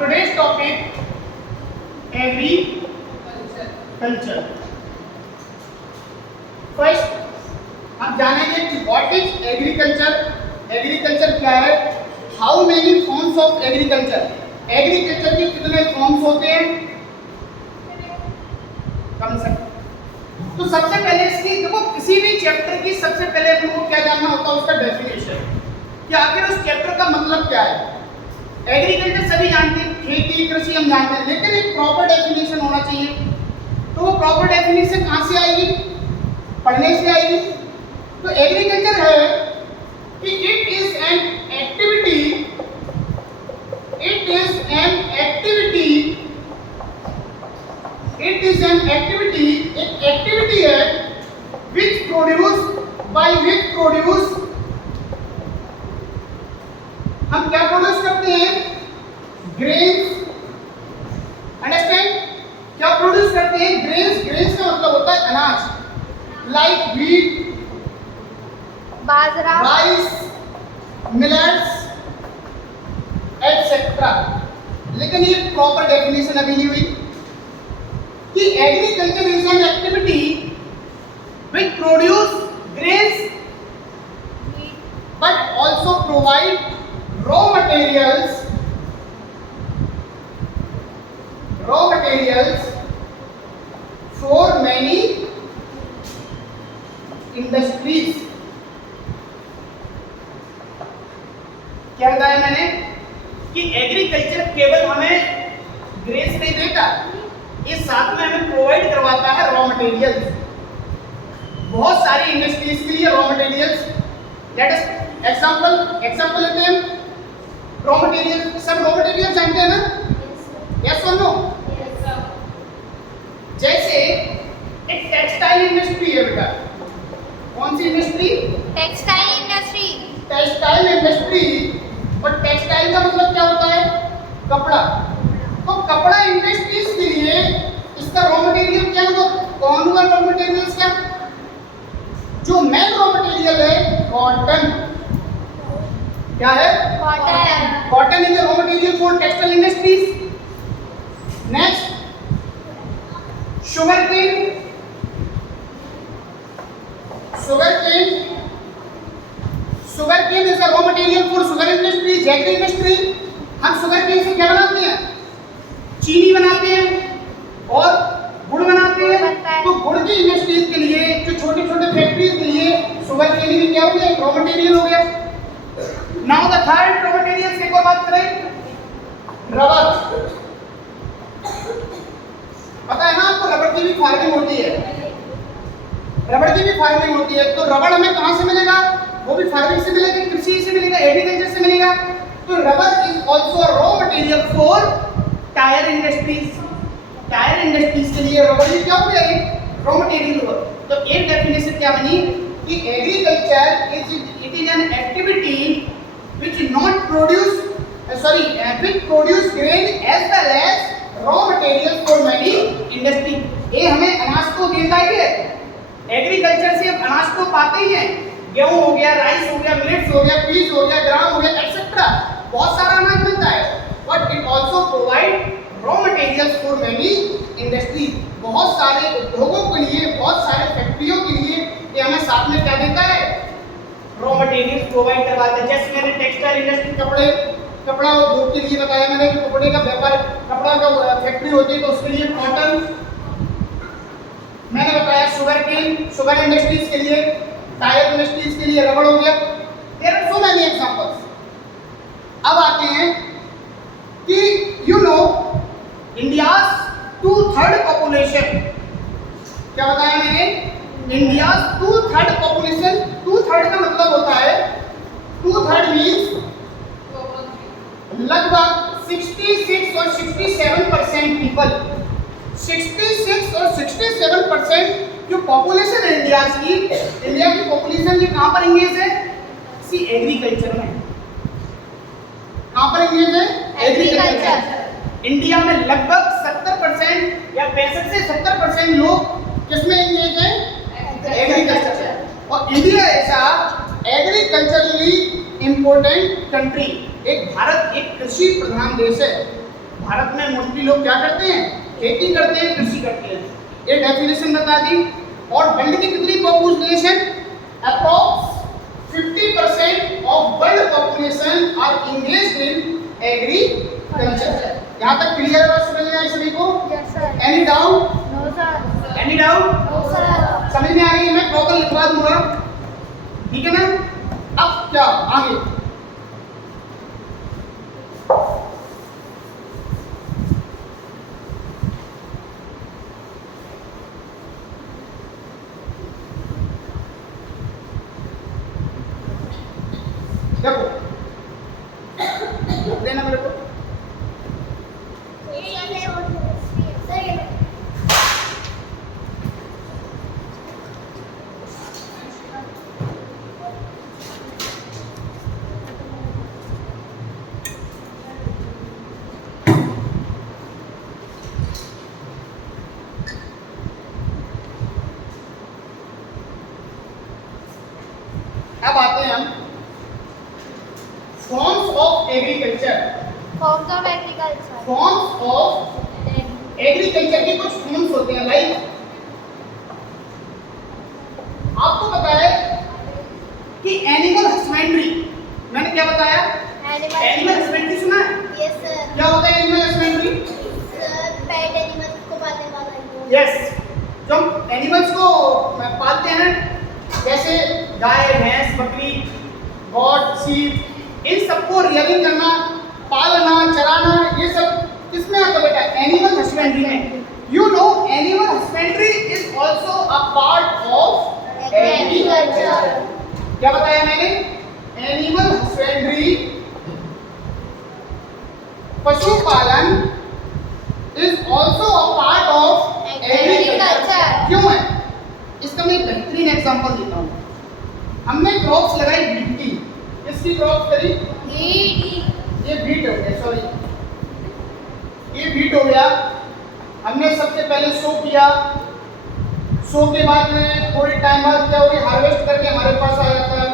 today's topic agriculture. First हम जानेंगे कि what is agriculture. एग्रीकल्चर क्या है? How many forms of agriculture. Agriculture के कितने फॉर्म्स होते हैं? कम से तो सबसे पहले इसकी देखो, किसी भी चैप्टर की सबसे पहले हमको क्या जानना होता है, उसका डेफिनेशन कि आखिर उस चैप्टर का मतलब क्या है. एग्रीकल्चर सभी जानते हैं, खेती कृषि हम जानते हैं, लेकिन एक प्रॉपर डेफिनेशन होना चाहिए. तो वो प्रॉपर डेफिनेशन कहाँ से आएगी? पढ़ने से आएगी. तो एग्रीकल्चर है कि इट इज एन एक्टिविटी, एक एक्टिविटी है which produce हम क्या प्रोड्यूस करते हैं? ग्रेन्स. अंडरस्टैंड? क्या प्रोड्यूस करते हैं? ग्रेन्स का मतलब होता है अनाज, लाइक व्हीट, बाजरा, राइस, मिलेट्स एटसेट्रा. लेकिन ये प्रॉपर डेफिनेशन अभी नहीं हुई कि agriculture is an activity which produce grains but also provide raw materials for many industries. क्या बताया मैंने कि एग्रीकल्चर केवल हमें ग्रेन्स नहीं देता, इस साथ में हमें प्रोवाइड करवाता है रॉ मटेरियल्स. बहुत सारी इंडस्ट्रीज के लिए raw materials. Let us example लेते हैं. रॉ मटेरियल, सब रॉ मटेरियल जानते हैं ना? यस और नो? जैसे एक टेक्सटाइल इंडस्ट्री है बेटा. कौन सी industry? Textile industry. Textile industry. और टेक्सटाइल का मतलब क्या होता है? कपड़ा. तो कपड़ा इंडस्ट्रीज के लिए इसका रॉ मटेरियल क्या होगा? कौन हुआ रॉ मटेरियल्स? क्या जो मेन रॉ मटेरियल है कॉटन. क्या है? Cotton is raw material for textile industries. Next sugar cane is raw material for sugar industry. Jaggery industry. हम शुगर केन से क्या बनाते हैं? चीनी बनाते हैं और गुड़ बनाते हैं. तो गुड़ की इंडस्ट्रीज के लिए, जो छोटे छोटे फैक्ट्रीज के लिए शुगर केन भी क्या हो गया? रॉ मटेरियल हो गया. Now the third raw material से एक और बात करें, रबर. पता है ना आपको, रबर की भी फार्मिंग होती है. तो रबर हमें कहां से मिलेगा? वो भी फार्मिंग से मिलेगा, कृषि से मिलेगा, एग्रीकल्चर से मिलेगा. तो rubber is also raw material for tyre industries. Tyre industries के लिए रबर भी क्या हो गया? एक रॉ मटेरियल हुआ. तो एक डेफिनेशन क्या बनी कि agriculture is an activity which produce grain as well as raw material for many industry. ये हमें अनाज को देता ही है. एग्रीकल्चर से हम अनाज को पाते ही हैं. गेहूं हो गया, राइस हो गया, मिलेट्स हो गया, पीस हो गया, ग्राम हो गया, एटसेट्रा. बहुत सारा अनाज मिलता है. But it also provide raw materials for many industry. बहुत सारे उद्योगों के लिए, बहुत सारे फैक्ट्रियों के लिए ये हमें साथ में क्या देता है? रॉ मटेरियल प्रोवाइड करवाता है. जैसे मैंने टेक्सटाइल इंडस्ट्री, कपड़ा उद्योग के लिए बताया मैंने कि कपड़े का व्यापार, कपड़ा का फैक्ट्री होती है तो उसके लिए कॉटन. मैंने बताया शुगर केन, शुगर इंडस्ट्रीज के लिए, टायर इंडस्ट्रीज के लिए रबड़ हो गया. There are so many examples. अब आते हैं कि यू नो इंडियाज 2/3 पॉपुलेशन. क्या बताया मैंने? India's 2/3 population. 2/3 का मतलब होता है, 2/3 मींस लगभग 66 और 67% पीपल. 66 और 67% जो पॉपुलेशन है इंडिया की पॉपुलेशन ये कहां पर इंगेज है? सी एग्रीकल्चर में. कहां पर इंगेज है? एग्रीकल्चर. इंडिया में लगभग 70% या 65 से 70% लोग किसमें इंगेज है? एग्रीकल्चर. और इंडिया ऐसा एग्रीकल्चरली इंपॉर्टेंट कंट्री, एक भारत एक कृषि प्रधान देश है. भारत में मोस्टली लोग क्या करते हैं, खेती करते हैं, कृषि करते हैं। ये डेफिनेशन बता दी। और वर्ल्ड की कितनी population, approx 50% of world population are engaged in agriculture. यहाँ तक क्लियर है, समझ में आई सभी को? Yes, sir. Any doubt? No, sir. Any doubt? No, sir. समझ में आ गई? मैं टोटल लिखवा दूंगा, ठीक है ना? अब क्या आगे? देखो देना मेरे को। अब आते हैं हम forms of agriculture. Forms of agriculture. Forms of agriculture के कुछ फॉर्म्स होते हैं, लाइक आपको पता है कि एनिमल हस्बेंड्री, मैंने क्या बताया? एनिमल हस्बेंड्री सुना है? Yes, sir. क्या होता है animal husbandry? Sir, pet animals को पालने वाला है। यस, जो हम एनिमल्स को पालते हैं, जैसे गाय, भैंस, बकरी, गॉड, शीप, इन सबको रियरिंग करना, पालना, चराना, ये सब किसमें आता बेटा? एनिमल हस्बेंड्री में। You know animal husbandry is also a part of agriculture. क्या बताया मैंने? एनिमल हस्बेंड्री, पशुपालन is also a part of agriculture. क्यों है? इसका मैं एक बेहतरीन एग्जांपल देता हूँ। हमने क्रॉप्स लगाई व्हीट की, किसकी क्रॉप करी? ये व्हीट हो गया, सॉरी ये व्हीट हो गया। हमने सबसे पहले सो किया, सो के बाद में थोड़ी टाइम बाद क्या हुई, हार्वेस्ट करके हमारे पास आ जाता है।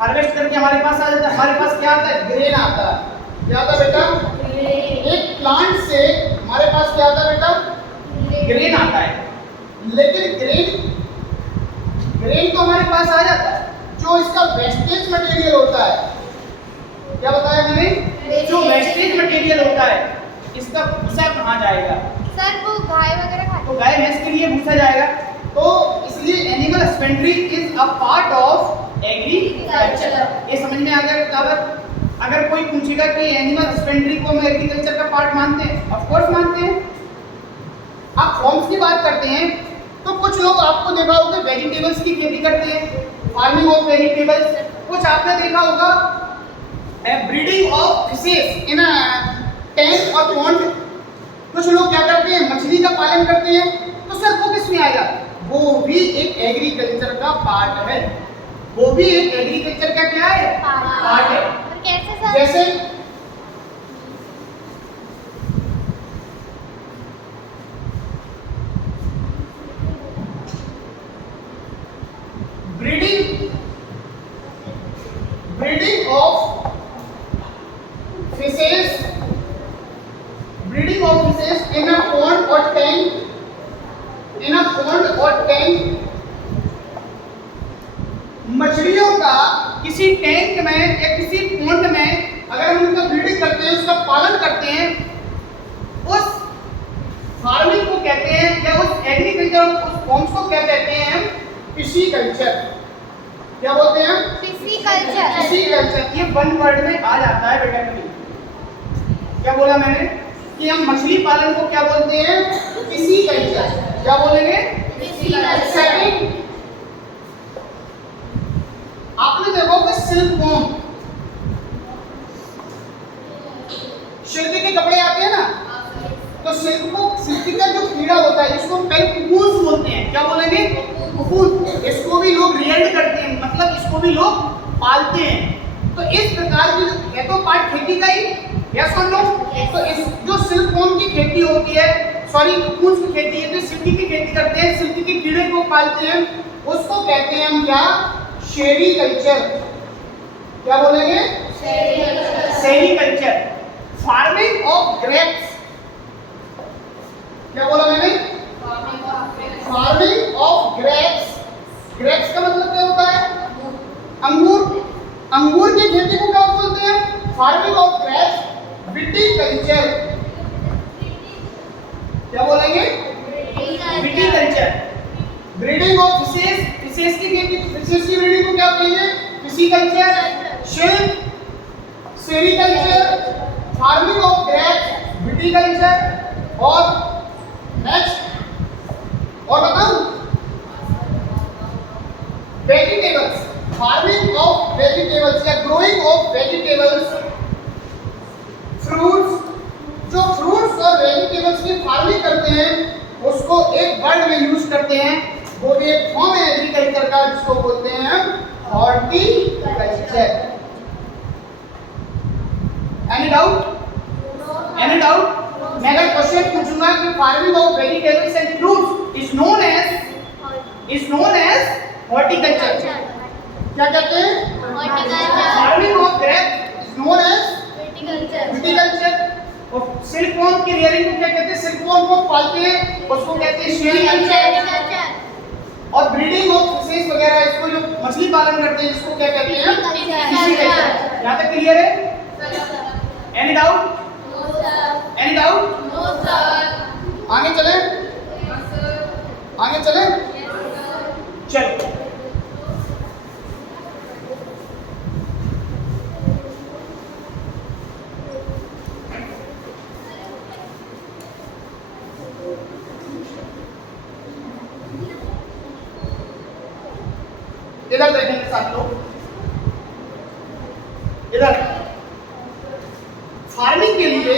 हार्वेस्ट करके हमारे पास आ जाता है, हमारे पास क्या आता है? ग्रेन आता है। क्या आता है बेटा? एक प्लांट से हमारे पास क्या आता है बेटा? ग्रेन आता है। लेकिन ग्रेन तो हमारे पास आ जाता है, जो इसका वेस्टेज मटेरियल होता है, क्या बताया मैंने? जो वेस्टेज मटेरियल होता है, इसका भूसा कहाँ जाएगा? सर वो गाय वगैरह खाते तो गाय भैंस के लिए भूसा जाएगा। तो इसलिए animal husbandry is a part of agriculture. ये समझ में आ गया बराबर? अगर कोई पूछेगा कि एनिमल हस्बेंड्री को हम एग्रीकल्चर का पार्ट मानते हैं, ऑफ कोर्स मानते हैं। अब फॉर्म्स की बात करते हैं, तो कुछ लोग आपको देखा होगा वेजिटेबल्स की खेती करते हैं, फार्मिंग ऑफ वेजिटेबल्स। कुछ आपने देखा होगा breeding of fishes in tank और पॉन्ड। कुछ लोग क्या करते हैं? मछली का पालन करते हैं। तो सर वो किस में आएगा? वो भी एक एग्रीकल्चर का पार्ट है। वो भी एक एग्रीकल्चर का क्या है? पार्ट है। और कैसे सर? जैसे breeding of fishes in a pond और टैंक, मछलियों का किसी टैंक में या किसी पॉन्ड में अगर हम उनका ब्रीडिंग करते हैं, उसका पालन करते हैं, उस फार्मिंग को कहते हैं, या उस एग्रीकल्चर, उस फॉर्म्स को क्या कहते हैं हम? फिशीकल्चर। क्या बोलते हैं? फिशीकल्चर। ये वन वर्ड में आ जाता है बेटा। कभी क्या बोला मैंने? कि हम मछली पालन को क्या बोलते हैं? फिशीकल्चर। क्या बोलेंगे? सेकंड, आपने देखा होगा सिल्क वॉर्म, सिल्क के कपड़े आते हैं ना, तो सिल्क का जो कीड़ा होता है, इसको हम पहले कुकून बोलते हैं। क्या बोलेंगे? कुकून। इसको भी लोग रियर्ड करते हैं, मतलब इसको भी लोग पालते हैं। तो इस प्रकार की है, तो पार्ट खेती का ही, यस और नो? तो इस जो सिल्क वॉर्म की खेती होती है, सॉरी कुकून की खेती है, जो सिल्क की खेती करते हैं, सिल्क के कीड़े को पालते हैं, उसको कहते हैं हम क्या? सेरीकल्चर। क्या बोलेंगे? Sericulture, farming of grapes. क्या बोला मैंने? Farming of grapes. ग्रेप्स का मतलब क्या होता है? अंगूर। अंगूर की खेती को क्या बोलते हैं? Farming of grapes. विटीकल्चर। क्या बोलेंगे? Viticulture. Breeding of fishes. Fishes की खेती, फिशेस की ब्रीडिंग को क्या कहेंगे? फिशिकल्चर। शिल्प, sericulture, farming of grapes, viticulture और नेक्स्ट और बताऊं? वेजिटेबल्स। फार्मिंग ऑफ वेजिटेबल्स या ग्रोइंग ऑफ वेजिटेबल्स, फ्रूट्स। जो फ्रूट्स और वेजिटेबल्स की फार्मिंग करते हैं उसको एक वर्ड में यूज करते हैं, वो भी एक फॉर्म है एग्रीकल्चर का, जिसको बोलते हैं हम horticulture. Any doubt? Any doubt? मैं अगर क्वेश्चन पूछूंगा कि farming of vegetables and fruits is known as horticulture. क्या कहते हैं? Farming of grapes is known as viticulture. और सिल्कवॉर्म की रियरिंग को क्या कहते हैं? सिल्कवॉर्म को पालते हैं उसको कहते हैं सेरीकल्चर। और ब्रीडिंग ऑफ फिशेस वगैरह, इसको जो मछली पालन करते हैं इसको क्या कहते हैं? फिशिकल्चर। यहां तक क्लियर है? Any doubt? Any doubt? आगे चले? आगे चले? चलो इधर देखेंगे साथ लोग, इधर फार्मिंग के लिए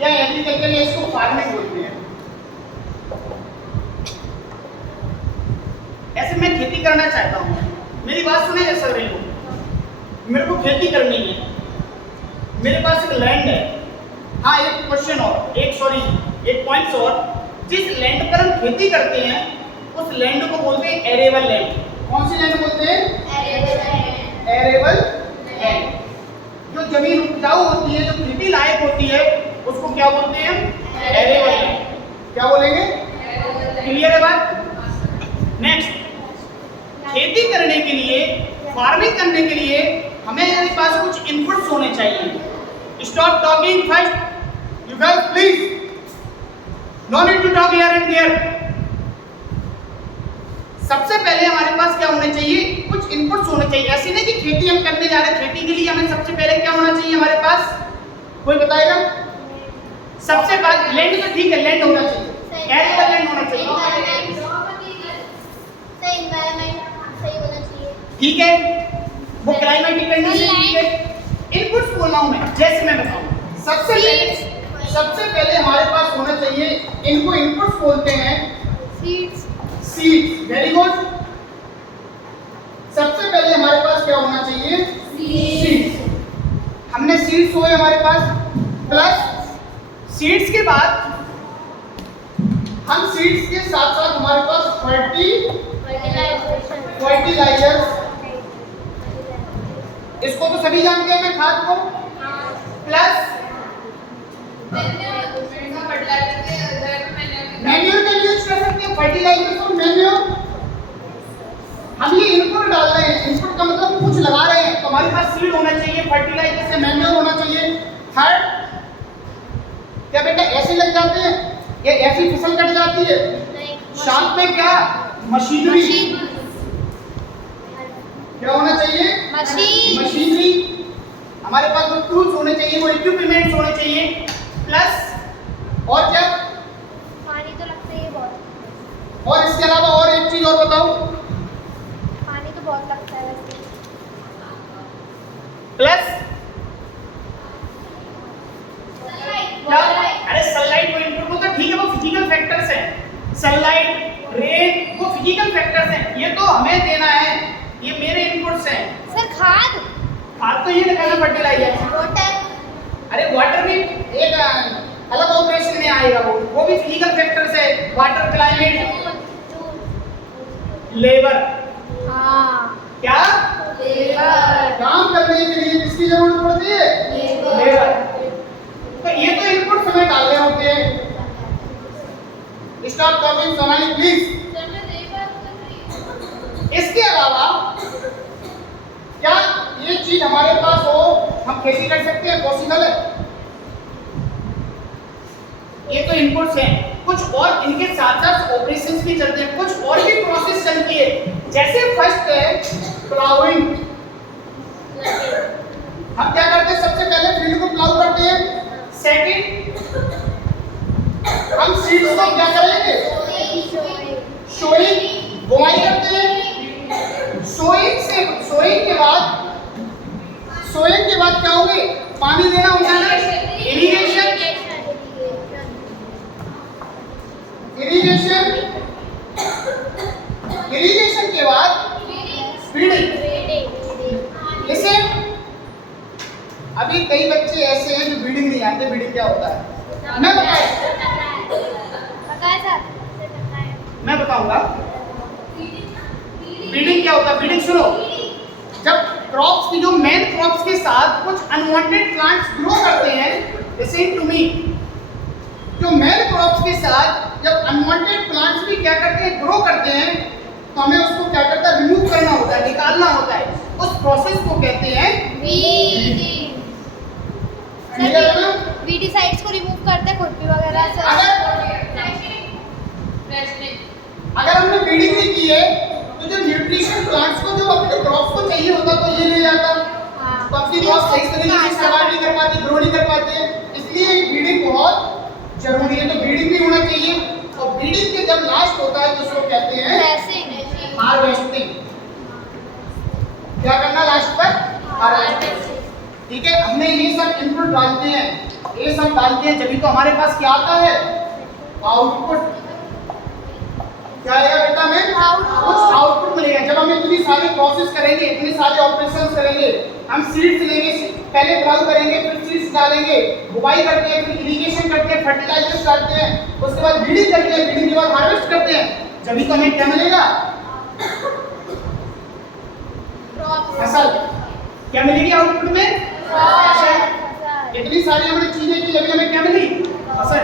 या एग्रीकल्चर में इसको फार्मिंग बोलते हैं। ऐसे मैं खेती करना चाहता हूँ, मेरी बात सुनेगा सभी लोग। मेरे को खेती करनी है, मेरे पास एक लैंड है। हाँ, एक क्वेश्चन और, एक पॉइंट और, जिस लैंड पर हम खेती करते हैं उस लैंड को बोलते हैं एरेबल लैंड। कौन सी लैंड बोलते हैं? Arable land. जो जमीन उपजाऊ होती है, जो खेती लायक होती है, उसको क्या बोलते हैं? Arable land. क्या बोलेंगे? क्लियर है बात? नेक्स्ट, खेती करने के लिए, फार्मिंग करने के लिए हमें हमारे पास कुछ इनपुट्स होने चाहिए। Stop talking first, you girls please, no need to talk here and there. सबसे पहले हमारे पास क्या होने चाहिए? कुछ इनपुट्स होने चाहिए। ऐसे नहीं कि खेती हम करने जा रहे हैं, खेती के लिए हमें सबसे पहले क्या होना चाहिए हमारे पास? कोई बताएगा? सबसे पहले लैंड तो ठीक है, लैंड होना चाहिए, एरेबल लैंड होना चाहिए, ठीक है, वो क्लाइमेटिक कंडीशन ठीक है। इनपुट्स बोल रहा हूं मैं, जैसे मैं बताऊं। सबसे पहले हमारे पास होना चाहिए, इनको इनपुट्स बोलते हैं सीड्स। Very good. सबसे पहले हमारे पास क्या होना चाहिए? सीड्स। हमने सीड्स हुए हमारे पास, प्लस सीड्स के बाद हम सीड्स के साथ साथ हमारे पास फर्टिलाइजर्स, इसको तो सभी जानते हैं, मैं खाद को, प्लस मैन्योर का यूज कर सकते हैं, फर्टिलाइजर्स और मैन्योर। हम ये इनपुट डाल रहे हैं, इनपुट का मतलब कुछ लगा रहे हैं, तो हमारे पास सीड होना चाहिए, फर्टिलाइजर से मैन्योर होना चाहिए। थर्ड, क्या बेटा ऐसे लग जाते हैं या ऐसी फिसल कट जाती है? साथ में क्या? मशीनरी। क्या होना चाहिए? मशीनरी। हमारे पास वो टूल्स होने चाहिए, वो इक्विपमेंट्स होने चाहिए, प्लस और क्या? पानी तो लगता है बहुत। और इसके अलावा और एक चीज और बताओ। पानी तो बहुत लगता है वैसे। प्लस क्या? अरे सनलाइट को इनपुट को तो ठीक है, वो फिजिकल फैक्टर्स हैं। सनलाइट, रेन, वो फिजिकल फैक्टर्स हैं, ये तो हमें देना है, ये मेरे इनपुट्स हैं। सर खाद तो ये निकालना फर्टिलाइजर। वाटर, अरे वाटर भी एक अलग ऑपरेशन में आएगा, वो भी फिजिकल फैक्टर्स है। Water, climate, labour. हाँ क्या? लेबर। काम करने के लिए किसकी जरूरत पड़ती है? लेबर। तो ये तो इनपुट हमें डालने होते हैं। Stop talking Sonali please. इसके अलावा क्या ये चीज हमारे पास हो हम खेती कर सकते हैं? पॉसिबल है? ये तो इनपुट्स हैं, कुछ और इनके साथ साथ ऑपरेशंस भी चलते हैं, कुछ और भी प्रोसेस चलती है। जैसे फर्स्ट है प्लाउइंग। हम क्या करते हैं? सबसे पहले फील्ड को प्लाउ करते हैं। सेकंड हम सीड्स को क्या करेंगे? सोइंग, बुआई करते हैं। सोइंग के बाद क्या होंगे? पानी देना होगा ना, इरिगेशन के बाद फीडिंग। इसे अभी कई बच्चे ऐसे हैं जो फीडिंग नहीं जानते, फीडिंग क्या होता है? मैं बताऊंगा फीडिंग क्या होता है। फीडिंग सुनो, जब क्रॉप्स की जो मेन क्रॉप्स के साथ कुछ अनवांटेड प्लांट्स ग्रो करते हैं, लिसन टू मी, जो मेन क्रॉप्स के साथ जब अनवांटेड प्लांट्स भी क्या करते हैं? ग्रो करते हैं, तो हमें उसको क्या करता है? रिमूव करना होता है, निकालना होता है। उस प्रोसेस को कहते हैं वीडिंग। वीडीसाइड्स को रिमूव करते हैं, खुरपी वगैरह से। अगर हमने वीडिंग नहीं की है तो जो न्यूट्रिशन प्लांट्स को, जो अपने क्रॉप्स को चाहिए होता, तो ये ले जाता। तो अपनी क्रॉप सही तरीके से सर्वाइव नहीं कर पाती, ग्रो नहीं कर पाते। इसलिए वीडिंग बहुत जरूरी है। तो वीडिंग भी होना चाहिए। और वीडिंग के जब लास्ट होता है तो उसको कहते हैं हार्वेस्टिंग। क्या करना लास्ट पर? हार्वेस्टिंग। ठीक है, हमने ये सब इनपुट डालते हैं, ये सब डालते हैं, जब तो हमारे पास क्या आता है? आउटपुट। क्या आएगा बेटा? में कुछ आउटपुट मिलेगा। जब हम इतनी सारी प्रोसेस करेंगे, इतने सारे ऑपरेशंस करेंगे, हम सीड्स लेंगे, पहले प्लाउ करेंगे, फिर सीड्स डालेंगे, बुआई करते हैं, फिर इरिगेशन करते हैं, फर्टिलाइजर्स डालते हैं, उसके बाद बीडिंग करते हैं, बीडिंग के बाद हार्वेस्ट करते हैं, जब तो हमें क्या मिलेगा? फसल। क्या मिलेगी आउटपुट में? फसल। इतनी सारी हमने चीजें की, जब हमें क्या मिली? फसल।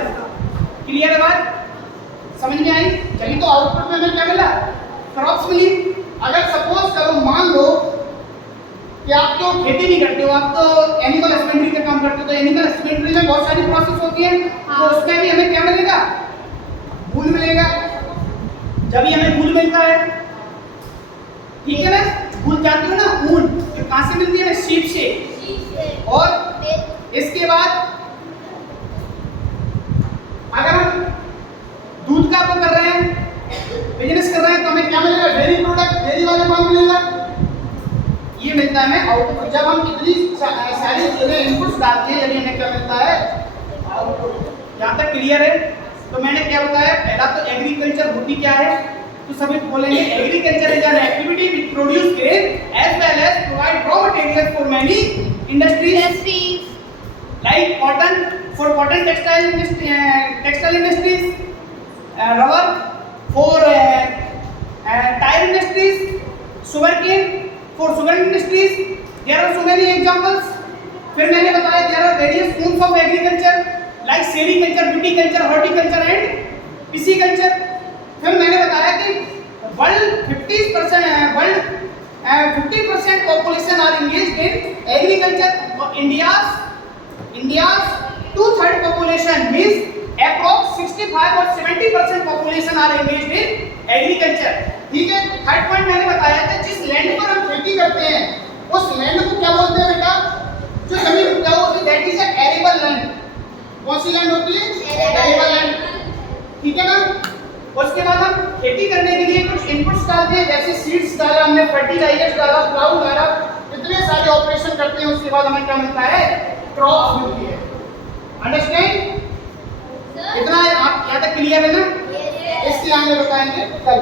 क्लियर है बात? समझ में आई? जब तो आउटपुट में हमें क्या मिला? क्रॉप्स मिली। अगर सपोज करो, मान लो कि आप तो खेती नहीं करते हो, आप तो एनिमल हस्बेंड्री का काम करते हो, तो एनिमल हस्बेंड्री में बहुत सारी प्रोसेस होती है। तो उसमें भी हमें क्या मिलेगा? वूल मिलेगा। जब भी हमें वूल मिलता है, ठीक है ना? वूल जानते हो ना, ऊन, जो कहां से मिलती है? शीप से। और इसके बाद अगर हम दूध का वो कर रहे हैं, बिजनेस कर रहे हैं, तो हमें क्या मिलेगा? डेयरी प्रोडक्ट, डेयरी वाला माल मिलेगा। ये मिलता है हमें आउटपुट। जब हम इतनी सारी चीजें इनपुट्स डालते हैं, जब हमें क्या मिलता है? आउटपुट। यहाँ तक क्लियर है? तो मैंने क्या बताया? पहला तो एग्रीकल्चर होती क्या है, तो सभी बोलेंगे agriculture is an activity which produce grain as well as provide raw material for many industries like cotton, for cotton textile industries, rubber for tire industries, sugarcane for sugar industries. There are so many examples. फिर मैंने बताया there are various forms of agriculture like sericulture, viticulture, horticulture and pisciculture. फिर मैंने बताया कि world 50% population are engaged in agriculture. और India's 2/3 population means approx 65 और 70% population are engaged in agriculture. ठीक है, थर्ड पॉइंट मैंने बताया था, जिस लैंड पर हम खेती करते हैं उस लैंड को क्या बोलते हैं बेटा? जो जमीन उपजाऊ होती है, that is a arable land. कौन सी लैंड होती है? Arable land. ठीक है ना? उसके बाद हम खेती करने के लिए कुछ इनपुट्स डालते हैं, जैसे सीड्स डाला हमने, फर्टिलाइजर्स डाला, प्लाउ डाला, इतने सारे ऑपरेशन करते हैं, उसके बाद हमें क्या मिलता है? क्रॉप्स मिलती है। अंडरस्टैंड? इतना आप यहाँ तक क्लियर है ना? इसके आगे बताएंगे कल।